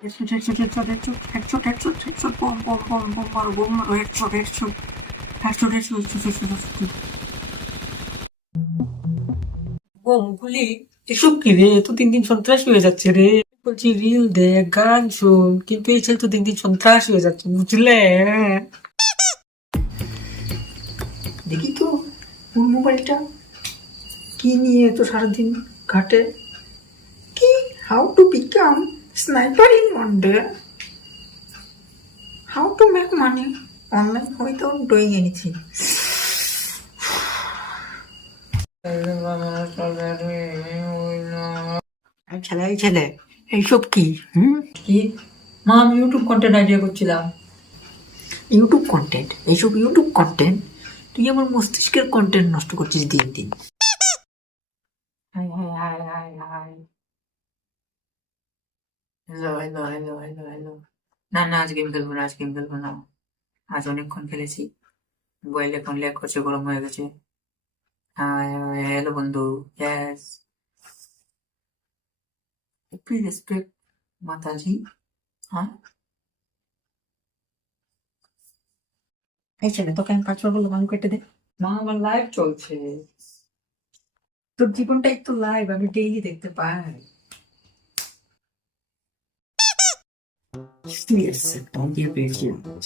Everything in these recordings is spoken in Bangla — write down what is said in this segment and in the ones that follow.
Headshot, headshot, headshot, headshot, headshot, headshot, headshot, bomb মারো, headshot, headshot, headshot, headshot, headshot, headshot. বোমগুলি এসব কি রে? তো দিন দিন সন্ত্রাসী হয়ে যাচ্ছে রে। বলছি রিল দেখ, গান শোন, কিন্তু এই ছেলে তো দিন দিন সন্ত্রাসী হয়ে যাচ্ছে, বুঝলে? দেখি তো ওর মোবাইলটা কি নিয়ে তো সারাদিন ঘাটে। কি how to become sniper in one day, how to make money online without doing anything. ছেলে এই ছেলে এইসব কি? কি মা, আমি ইউটিউব কন্টেন্ট আইডিয়া করছিলাম। YouTube content? এইসব ইউটিউব কন্টেন্ট? তুই আমার মস্তিষ্কের কন্টেন্ট নষ্ট করছিস দিন দিন। High high high high high, hello hello hello hello hello. না না, আজ গেম খেলবো না, আজ গেম খেলবো না। আজ অনেকক্ষণ খেলেছি, মোবাইল এখন ল্যাগ করছে, গরম হয়ে গেছে। হাই হ্যালো বন্ধু, ইয়েস। একটু রেসপেক্ট মাতাজি। হ্যাঁ এই ছেলে, তোকে আমি 5 বার বললাম আমি কেটে দে। মা, আমার লাইভ চলছে। তোর জীবনটাই তো লাইভ, আমি ডেইলি দেখতে পাই। দিয়ে পেয়েছি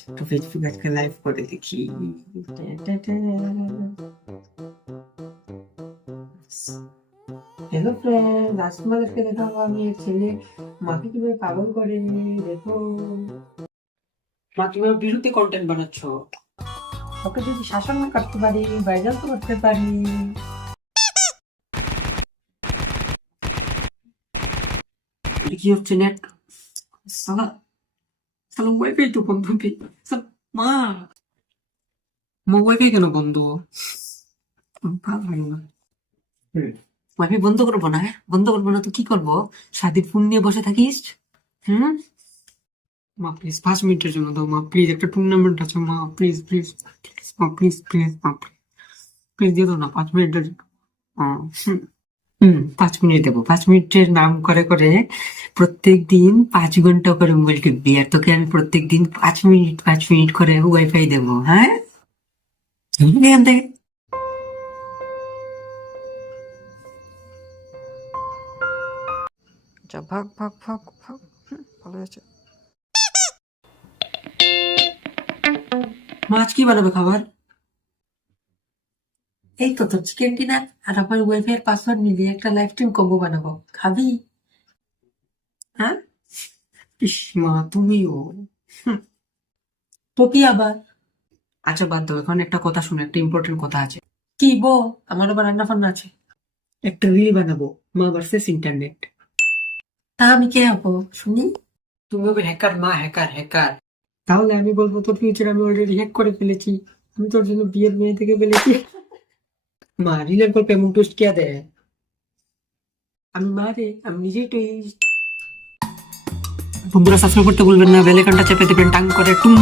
একটু ফেসবুক আজকে লাইভ করে দেখি। হ্যালো ফ্রেন্ড, আজ তোমাদেরকে দেখাবো আমি এক ছেলে মাকে কিভাবে পাগল করে। দেখো মা, কিভাবে বিরুদ্ধে কন্টেন্ট বানাচ্ছ। ওকে যদি শাসন না করতে পারি, ভাইরাল তো করতে পারি। এটা কি হচ্ছে নেট? সালা সালা ওয়াইফাই তো বন্ধ। মা, ওয়াইফাই কেন বন্ধ? ভালো লাগে না। ওয়াইফাই বন্ধ করবো না? বন্ধ করবো না তো কি করবো? সারাদিন ফোন নিয়ে বসে থাকিস? হুম। মা প্লিজ 5 মিনিটের জন্য দাও মা, প্লিজ, একটা টুর্নামেন্ট আছে মা, প্লিজ প্লিজ মা, প্লিজ প্লিজ মা, প্লিজ দিয়ে দাও না 5 মিনিটের জন্য। হুম, 5 মিনিট দেবো। 5 মিনিটের নাম করে করে প্রত্যেক দিন 5 ঘন্টা করে মোবাইল টিপবি, আর তোকে আমি প্রত্যেক দিন 5 মিনিট 5 মিনিট করে ওয়াইফাই দেবো। হ্যাঁ, এখান থেকে যা, ভাগ ভাগ ভাগ ভাগ। ভালো আছে। মাছ কি বানাবে খাবার? এই তো তোর চিকেন ডিনার আর আমার ওয়াইফাই এর পাসওয়ার্ড নিবি, একটা লাইভ স্ট্রিম কম্বো বানাবো, খাবি? হ্যাঁ। ইস মা, তুমিও। হুম, তো কি আবার? আচ্ছা বাদ দাও, এখন একটা কথা শুনে, একটা ইম্পর্টেন্ট কথা আছে। কি বো? আমার আবার রান্না ফান্না আছে। একটা রিল বানাবো, মা ভার্সেস ইন্টারনেট। তা আমি কে হবো শুনি? তুমি হবে হ্যাকার মা, হ্যাকার হ্যাকার। তাহলে আমি বলবো তোর ফিউচার আমি অলরেডি হ্যাক করে ফেলেছি, আমি তোর জন্য বিয়ের মেয়ে থেকে ফেলেছি। মা, রিলের গল্প এমন টুইস্ট কে দেয়? আমি মা রে, আমি নিজেই টুইস্ট। বন্ধুরা সাবস্ক্রাইব করতে ভুলবেন না, বেল আইকনটা চেপে দেবেন টাং করে টুম।